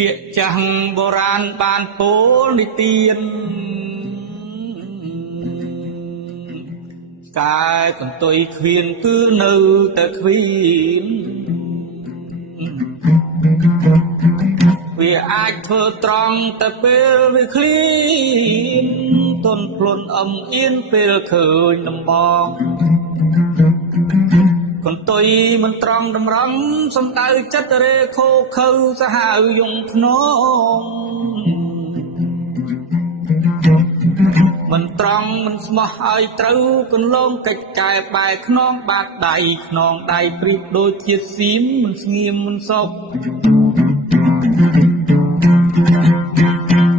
ពាក្យចាស់បុរាណបានពោលនិទានកាយកន្ទុយឃ្វៀនគឺនៅតែឃ្វៀនវាអាចធ្វើត្រង់តែពេលវាឃ្លៀនទន់ភ្លន់អឹមអៀនពេលឃើញដំបងកន្ទុយមិនត្រង់តម្រង់សំដៅចិត្តរេខោខៅសាហាវយងភ្នងមិនត្រង់មិនស្មោះឲ្យត្រូវកន្លងកិច្ចកែបែខ្នងបាក់ដៃខ្នងដៃព្រីបដូចជាសៀមមិនស្ងៀមមិនសុខ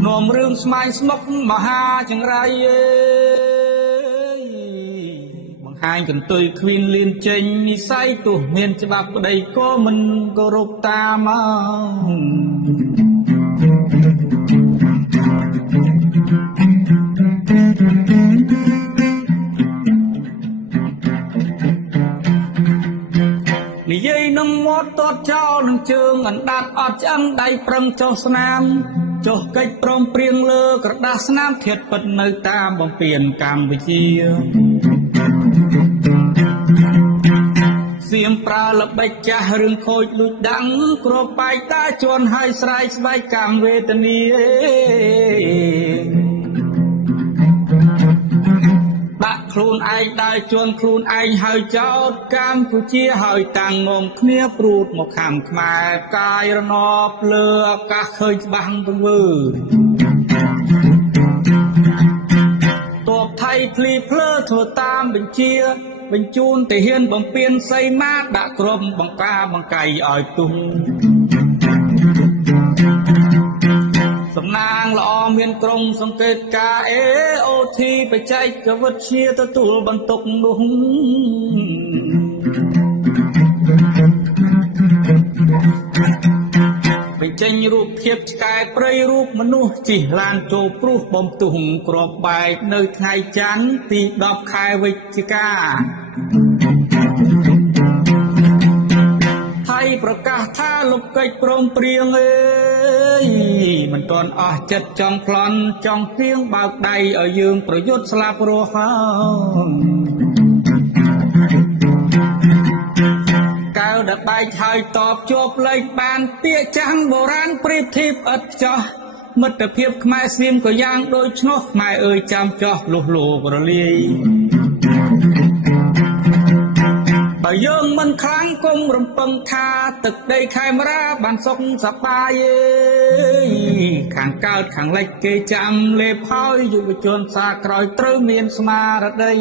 នាំរឿងស្មាញស្មុកមហាចង្រៃអើយបង្ហាញកន្ទុយឃ្វីនលៀនចេញនិស័យទោះមានច្បាប់ប្តីក៏មិនគោរពតាមនិយាយនឹងមាត់ទាត់ចោលនឹងជើងអណ្ដាតអត់ឆ្អឹងដៃប្រឹងចុះស្នាមចុះកិច្ចព្រមព្រៀងលើក្រដាសស្នាមធាតុពិតនៅតាមបំពេញកម្ពុជាសៀមប្រើល្បិចចាស់រឿងខូចលួចដាំងគ្រាប់បែកតាជន់ហើយស្រ័យស្បែកកម្មវេទនាដាក់ខ្លួនឯងដើរជន់ខ្លួនឯងហើយចោតកម្ពុជាហើយតាំងងំគ្នាព្រួតមកខំខ្មែរកាយរណបលើអាកាសឃើញច្បាស់ទង្វើតបថៃភ្លីភ្លើធ្វើតាមបញ្ជាបញ្ជូនទៅហ៊ានបំពេញសីមាដាក់ក្រុមបង្ការបង្កៃឲ្យទុំសំណាងល្អមានក្រុមសង្កេតការ AOT បច្ចេកវិទ្យាទទួលបន្ទុកនោះបញ្ចេញរូបភាពឆ្កែព្រៃរូបមនុស្សជិះឡានចូលព្រោះបំទុះក្របបែកនៅថ្ងៃច័ន្ទទី10ខែវិច្ឆិកាថៃប្រកាសថាលុបកិច្ចព្រមព្រៀងអើយមិនទាន់អស់ចិត្តចង់ប្លន់ចង់ទៀងបើកដៃឲ្យយើងប្រយុទ្ធស្លាប់រស់ហើយកៅដែលបែកហើយតបជាប់លេខបានពាក្យចាំងបុរាណប្រៀបធៀបឥតខ្ចោះមិត្តភាពខ្មែរសៀមក៏យ៉ាងដូចឆ្នោះខ្មែរអើយចាំចោះលុះលោករលាយបើយើងមិនខ្លាំងគុំរំពឹងថាទឹកដីខេមរាបានសុខសប្បាយអើយខាងកើតខាងលិចគេចាំលេបហើយយុវជនសាក្រោយត្រូវមានស្មារតី